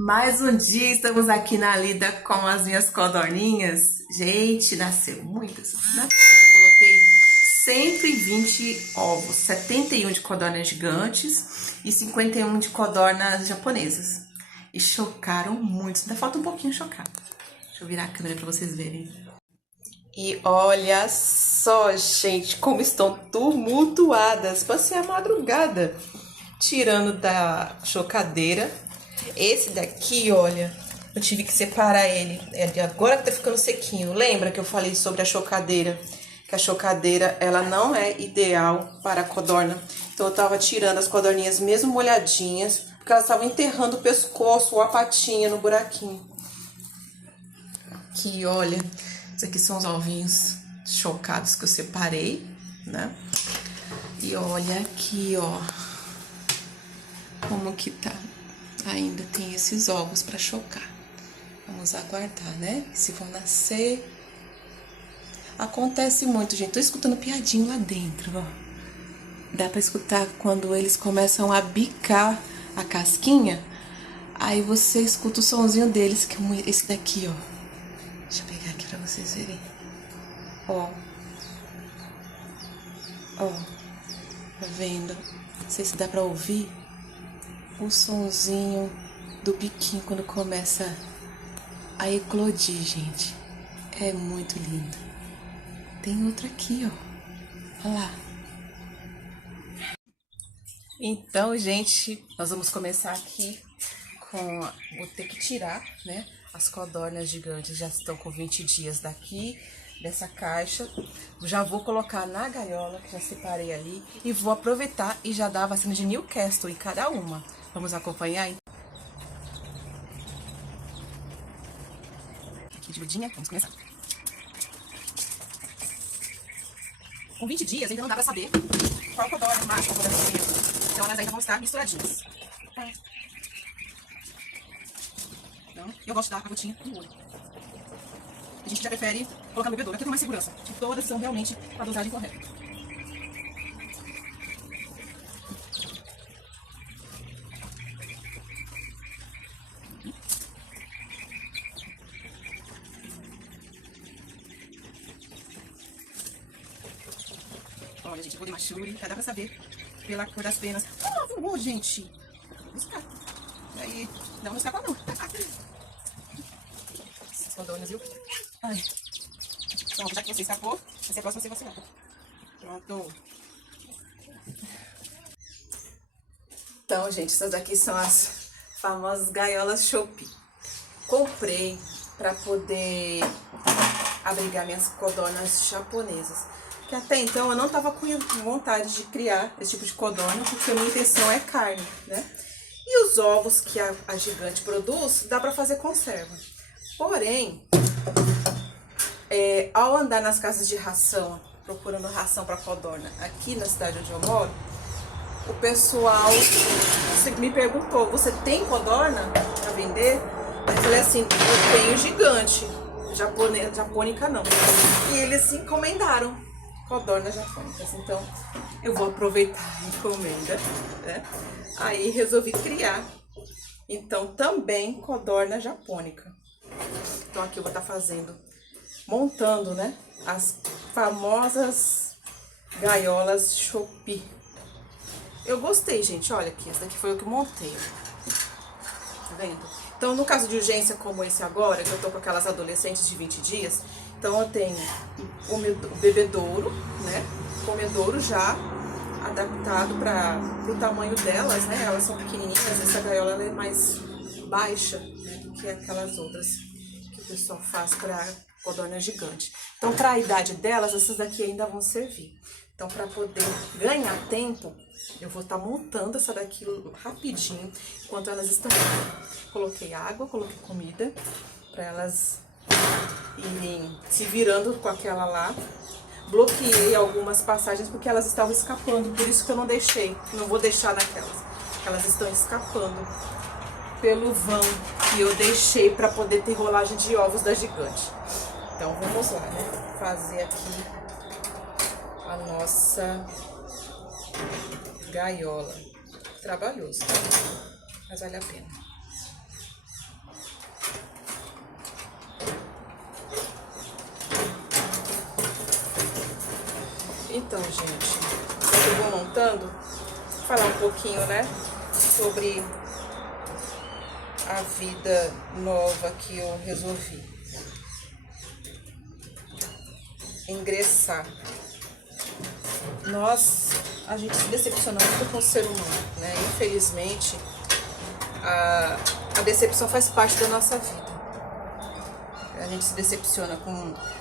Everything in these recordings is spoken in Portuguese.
Mais um dia estamos aqui na lida com as minhas codorninhas. Gente, nasceu muitas. Eu coloquei 120 ovos, 71 de codornas gigantes e 51 de codornas japonesas. E chocaram muito, ainda falta um pouquinho chocar. Deixa eu virar a câmera para vocês verem. E olha só, gente, como estão tumultuadas. Passei a madrugada tirando da chocadeira. Esse daqui, olha, eu tive que separar ele. Agora que tá ficando sequinho. Lembra que eu falei sobre a chocadeira? Que a chocadeira, ela não é ideal para a codorna. Então eu tava tirando as codorninhas mesmo molhadinhas, porque elas estavam enterrando o pescoço ou a patinha no buraquinho. Aqui, olha, esses aqui são os ovinhos chocados que eu separei, né? E olha aqui, ó, como que tá. Ainda tem esses ovos para chocar. Vamos aguardar, né? Se vão nascer. Acontece muito, gente. Tô escutando piadinho lá dentro, ó. Dá para escutar quando eles começam a bicar a casquinha. Aí você escuta o sonzinho deles, que é esse daqui, ó. Deixa eu pegar aqui para vocês verem. Ó. Ó. Tá vendo? Não sei se dá para ouvir o sonzinho do biquinho quando começa a eclodir, gente. É muito lindo. Tem outra aqui, ó. Olha lá. Então, gente, nós vamos começar aqui com... Vou ter que tirar, né? As codornas gigantes já estão com 20 dias daqui, dessa caixa. Já vou colocar na gaiola, que já separei ali. E vou aproveitar e já dar a vacina de Newcastle em cada uma. Vamos acompanhar? Aqui de mudinha, vamos começar. Com 20 dias ainda não dá pra saber qual codorna macho, qual codorna fêmea. Então elas ainda vão estar misturadinhas. Então, eu gosto de dar a gotinha no olho. A gente já prefere colocar no bebedouro, aqui tem mais segurança. Todas são realmente a dosagem correta. Olha, gente, eu vou de Machuri, já dá pra saber pela cor das penas. Ah, voou, gente! Buscar. E aí, não vou escapar, não. Essas codornas, viu? Ai. Então, já que você escapou, vai ser a próxima a ser vacinada. Pronto. Então, gente, essas daqui são as famosas gaiolas Shopee. Comprei pra poder abrigar minhas codornas japonesas. Que até então eu não tava com vontade de criar esse tipo de codorna, porque a minha intenção é carne, né? E os ovos que a gigante produz, dá pra fazer conserva. Porém, ao andar nas casas de ração, procurando ração pra codorna, aqui na cidade onde eu moro, o pessoal me perguntou, você tem codorna pra vender? Eu falei assim, eu tenho gigante, japônica não. E eles encomendaram codornas japônicas, então eu vou aproveitar a encomenda, né? Aí resolvi criar, então também codorna japônica. Então aqui eu vou estar montando, né? As famosas gaiolas Shopee. Eu gostei, gente, olha aqui, essa daqui foi eu que montei, tá vendo? Então no caso de urgência como esse agora, que eu tô com aquelas adolescentes de 20 dias, então eu tenho o bebedouro, né? Comedouro já adaptado para o tamanho delas, né? Elas são pequenininhas, essa gaiola ela é mais baixa, né, do que aquelas outras que o pessoal faz para codorna gigante. Então, para a idade delas, essas daqui ainda vão servir. Então, para poder ganhar tempo, eu vou estar montando essa daqui rapidinho, enquanto elas estão. Coloquei água, coloquei comida para elas irem se virando com aquela lá. Bloqueei algumas passagens porque elas estavam escapando, por isso que eu não deixei, não vou deixar naquelas. Elas estão escapando pelo vão que eu deixei para poder ter rolagem de ovos da gigante. Então vamos lá, né? Fazer aqui a nossa gaiola. Trabalhoso, mas vale a pena. Então, gente, eu vou montando, falar um pouquinho, né, sobre a vida nova que eu resolvi ingressar. A gente se decepciona muito com o ser humano, né? Infelizmente, a decepção faz parte da nossa vida. A gente se decepciona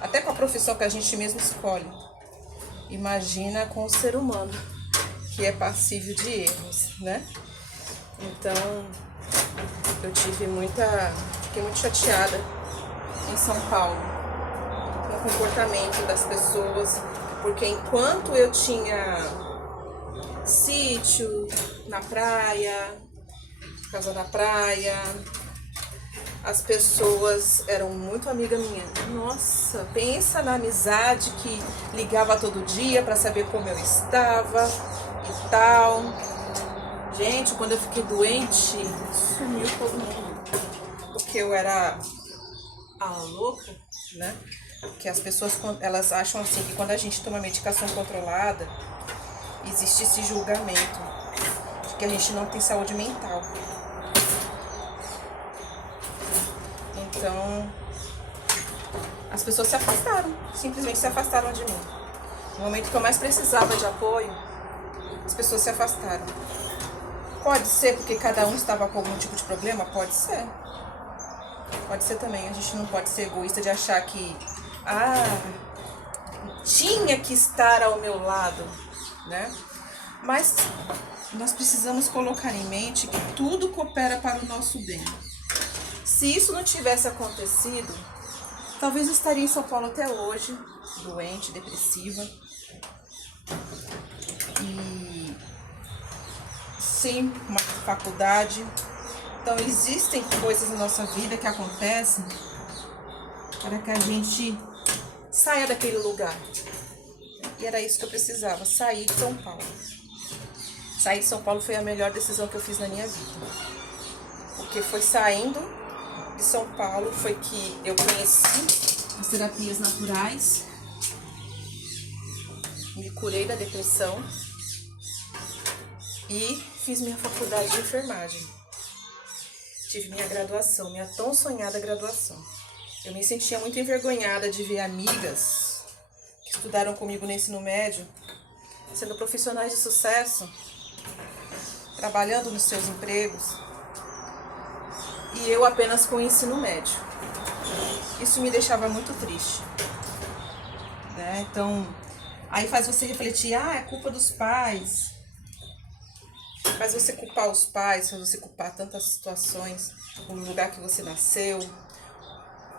até com a profissão que a gente mesmo escolhe. Imagina com o ser humano, que é passível de erros, né? Então, eu fiquei muito chateada em São Paulo com o comportamento das pessoas, porque enquanto eu tinha sítio na praia, casa na praia, as pessoas eram muito amiga minha. Nossa, pensa na amizade que ligava todo dia para saber como eu estava e tal. Gente, quando eu fiquei doente, sumiu todo mundo. Porque eu era a louca, né? Porque as pessoas, elas acham assim que quando a gente toma medicação controlada, existe esse julgamento de que a gente não tem saúde mental. Então, as pessoas se afastaram, simplesmente se afastaram de mim. No momento que eu mais precisava de apoio, as pessoas se afastaram. Pode ser porque cada um estava com algum tipo de problema? Pode ser. Pode ser também. A gente não pode ser egoísta de achar que tinha que estar ao meu lado, né? Mas nós precisamos colocar em mente que tudo coopera para o nosso bem. Se isso não tivesse acontecido, talvez eu estaria em São Paulo até hoje, doente, depressiva. E sem uma faculdade. Então existem coisas na nossa vida que acontecem para que a gente saia daquele lugar. E era isso que eu precisava, sair de São Paulo. Sair de São Paulo foi a melhor decisão que eu fiz na minha vida. Porque foi saindo de São Paulo, foi que eu conheci as terapias naturais, me curei da depressão e fiz minha faculdade de enfermagem. Tive minha graduação, minha tão sonhada graduação. Eu me sentia muito envergonhada de ver amigas que estudaram comigo no ensino médio, sendo profissionais de sucesso, trabalhando nos seus empregos, e eu apenas com o ensino médio. Isso me deixava muito triste, né? Então, aí faz você refletir, é culpa dos pais. Faz você culpar os pais, faz você culpar tantas situações, o lugar que você nasceu,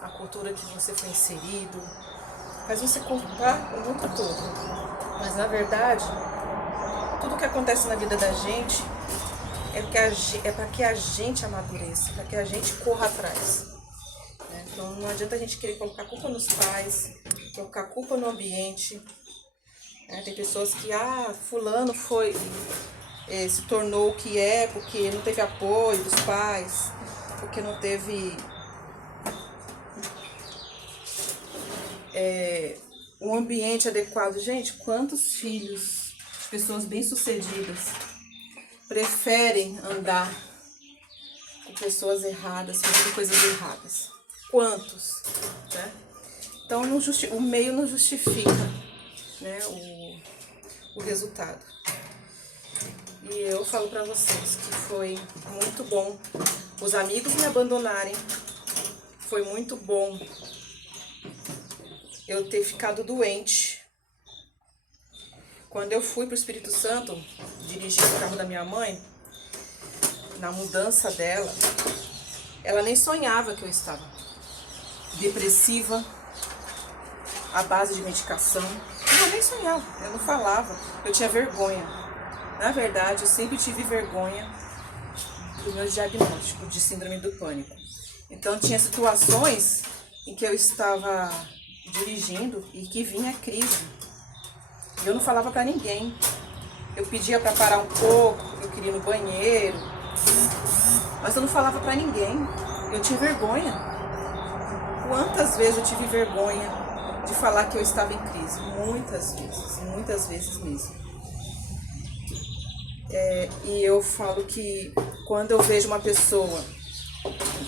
a cultura que você foi inserido, faz você culpar o mundo todo. Mas na verdade, tudo que acontece na vida da gente é para que a gente amadureça, para que a gente corra atrás. Então não adianta a gente querer colocar culpa nos pais, colocar culpa no ambiente. Tem pessoas que, fulano se tornou o que é porque não teve apoio dos pais, porque não teve um ambiente adequado. Gente, quantos filhos de pessoas bem-sucedidas preferem andar com pessoas erradas, fazendo coisas erradas? Quantos? Né? Então, o meio não justifica, né, o resultado. E eu falo pra vocês que foi muito bom os amigos me abandonarem. Foi muito bom eu ter ficado doente. Quando eu fui pro Espírito Santo, dirigir o carro da minha mãe, na mudança dela, ela nem sonhava que eu estava depressiva, à base de medicação. Eu nem sonhava, eu não falava, eu tinha vergonha. Na verdade, eu sempre tive vergonha do meu diagnóstico de síndrome do pânico. Então, tinha situações em que eu estava dirigindo e que vinha crise. Eu não falava pra ninguém. Eu pedia pra parar um pouco, eu queria ir no banheiro, mas eu não falava pra ninguém. Eu tinha vergonha. Quantas vezes eu tive vergonha de falar que eu estava em crise, muitas vezes mesmo. E eu falo que quando eu vejo uma pessoa,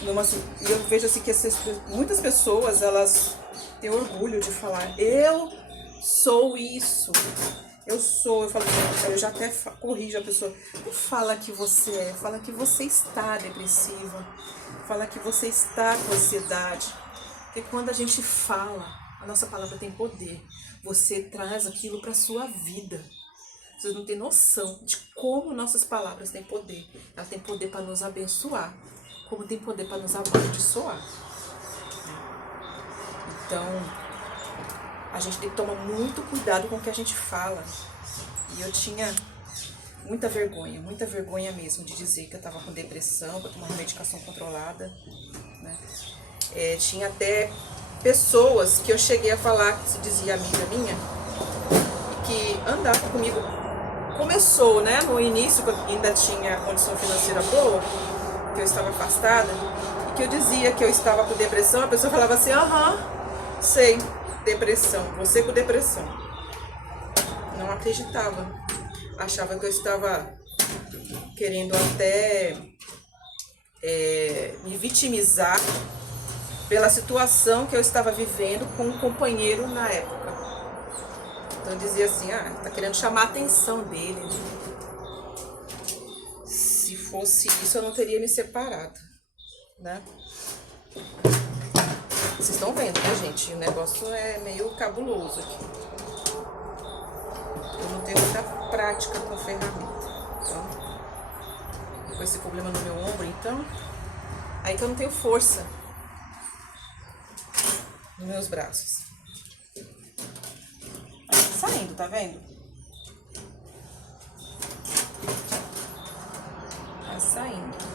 eu vejo assim que muitas pessoas, elas têm orgulho de falar, eu sou isso, eu falo assim, eu já até corrijo a pessoa, não fala que você é, fala que você está depressiva, fala que você está com ansiedade, porque quando a gente fala, a nossa palavra tem poder, você traz aquilo para sua vida. Vocês não têm noção de como nossas palavras têm poder. Elas têm poder para nos abençoar, como tem poder para nos amaldiçoar. Então, a gente tem que tomar muito cuidado com o que a gente fala. E eu tinha muita vergonha mesmo de dizer que eu estava com depressão, que eu tomava medicação controlada, né? Tinha até pessoas que eu cheguei a falar, que se dizia amiga minha, que andava comigo. Começou, né, no início, que eu ainda tinha condição financeira boa, que eu estava afastada, e que eu dizia que eu estava com depressão, a pessoa falava assim, sei, depressão, você com depressão. Não acreditava. Achava que eu estava querendo até me vitimizar pela situação que eu estava vivendo com um companheiro na época. Então eu dizia assim, tá querendo chamar a atenção dele, né? Se fosse isso, eu não teria me separado, né? Vocês estão vendo, né, gente? O negócio é meio cabuloso aqui. Eu não tenho muita prática com ferramenta. Então, com esse problema no meu ombro, então, aí que eu não tenho força nos meus braços. Tá saindo, tá vendo? Tá saindo.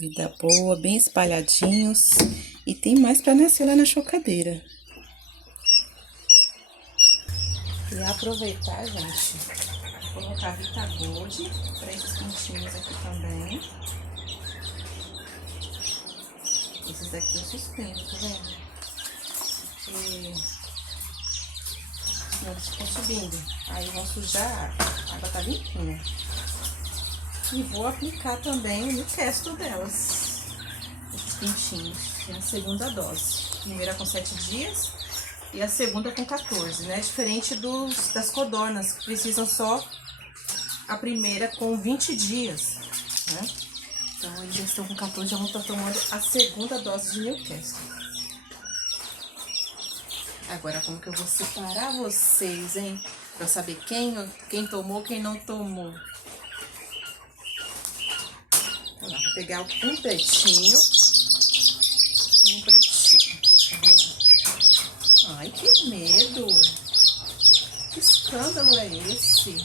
vida boa, bem espalhadinhos. E tem mais para nascer lá na chocadeira. E aproveitar, gente, vou colocar Vitagold para esses pintinhos aqui também. Esses daqui eu suspendo, tá vendo? Porque eles ficam subindo, aí vão sujar, a água tá limpinha. E vou aplicar também o Newcastle delas, esses pintinhos, é a segunda dose. A primeira com 7 dias e a segunda com 14, né? Diferente das codornas, que precisam só a primeira com 20 dias, né? Então eles já estão com 14, já vão estar tomando a segunda dose de Newcastle. Agora, como que eu vou separar vocês, hein? Pra saber quem tomou, quem não tomou. Vamos lá, vou pegar um pretinho. Um pretinho. Ai, que medo! Que escândalo é esse?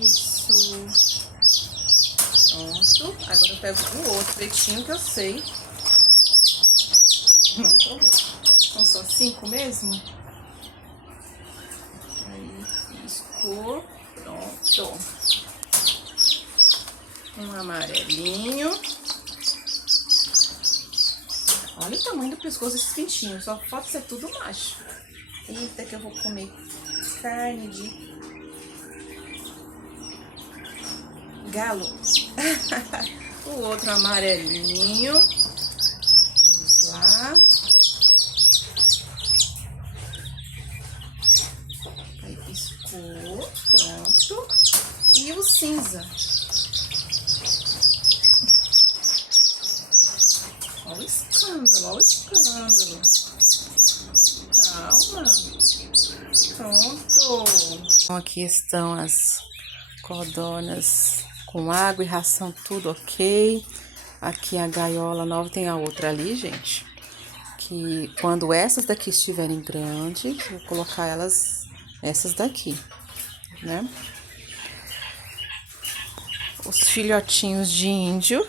Isso. Pronto. Agora eu pego o outro pretinho que eu sei. São só 5 mesmo? Aí, piscou. Pronto. Um amarelinho. Olha o tamanho do pescoço desses pintinhos. Só falta ser tudo macho. Eita, que eu vou comer carne de galo. O outro amarelinho. Vamos lá. Aí piscou. Pronto. E o cinza. Olha o escândalo, olha o escândalo. Calma. Pronto. Então, aqui estão as codornas com água e ração, tudo ok. Aqui a gaiola nova, tem a outra ali, gente. Que quando essas daqui estiverem grandes, vou colocar essas daqui, né? Os filhotinhos de índio.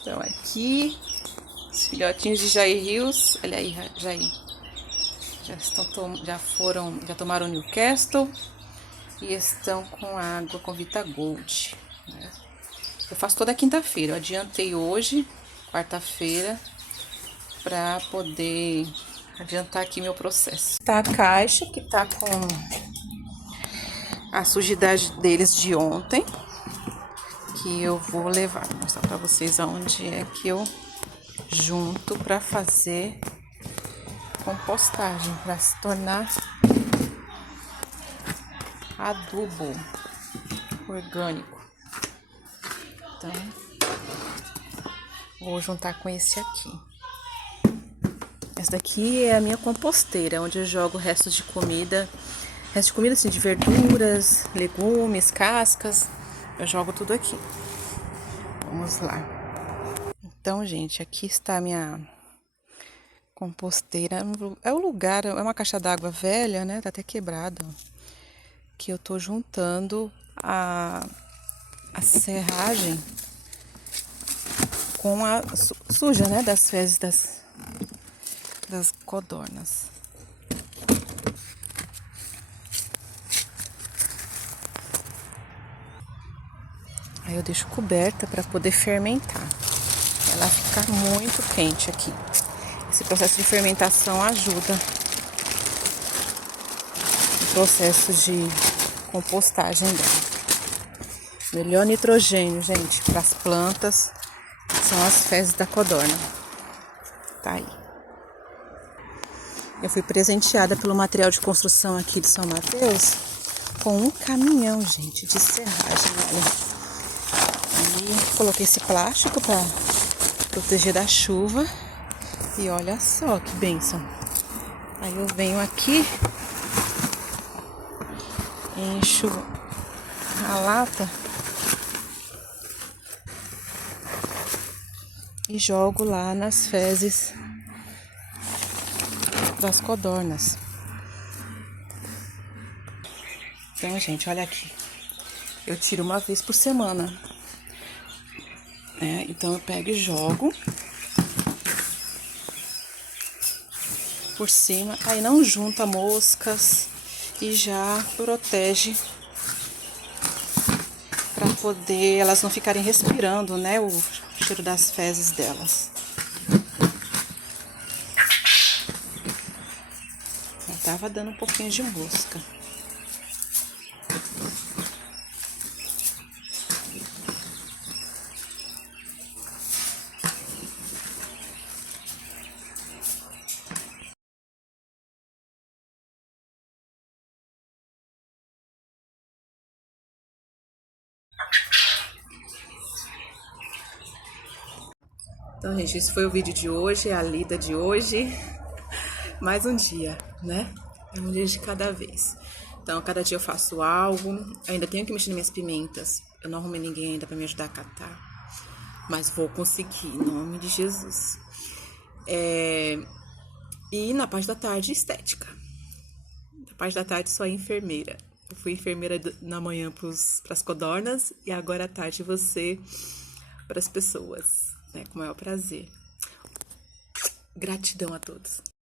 Então aqui, os filhotinhos de Jair Rios. Olha aí, Jair. Já tomaram Newcastle. E estão com água com Vitagold, né? Eu faço toda quinta-feira. Eu adiantei hoje, quarta-feira, para poder adiantar aqui meu processo. Tá a caixa que tá com a sujidade deles de ontem, que eu vou levar. Vou mostrar para vocês aonde é que eu junto para fazer compostagem, para se tornar adubo orgânico. Então, vou juntar com esse aqui. Essa daqui é a minha composteira, onde eu jogo restos de comida. Restos de comida assim, de verduras, legumes, cascas. Eu jogo tudo aqui. Vamos lá. Então, gente, aqui está a minha composteira. É o lugar, é uma caixa d'água velha, né? Tá até quebrada. Que eu tô juntando a serragem com a suja, né, das fezes das codornas. Aí eu deixo coberta para poder fermentar. Ela fica muito quente aqui. Esse processo de fermentação ajuda no processo de compostagem dela. Melhor nitrogênio, gente, para as plantas são as fezes da codorna. Tá aí. Eu fui presenteada pelo material de construção aqui de São Mateus com um caminhão, gente, de serragem. Olha. E coloquei esse plástico para proteger da chuva. E olha só que bênção. Aí eu venho aqui, encho a lata e jogo lá nas fezes das codornas. Então, gente, olha aqui. Eu tiro uma vez por semana. Então eu pego e jogo por cima. Aí não junta moscas e já protege para poder elas não ficarem respirando, né, o cheiro das fezes delas. Já tava dando um pouquinho de mosca. Então, gente, esse foi o vídeo de hoje, a lida de hoje. Mais um dia, né? É um dia de cada vez. Então, cada dia eu faço algo. Ainda tenho que mexer nas minhas pimentas. Eu não arrumei ninguém ainda pra me ajudar a catar. Mas vou conseguir, em nome de Jesus. E na parte da tarde, estética. Na parte da tarde, sou a enfermeira. Eu fui enfermeira na manhã pras codornas. E agora à tarde, você pras pessoas, né? Com o maior prazer. Gratidão a todos.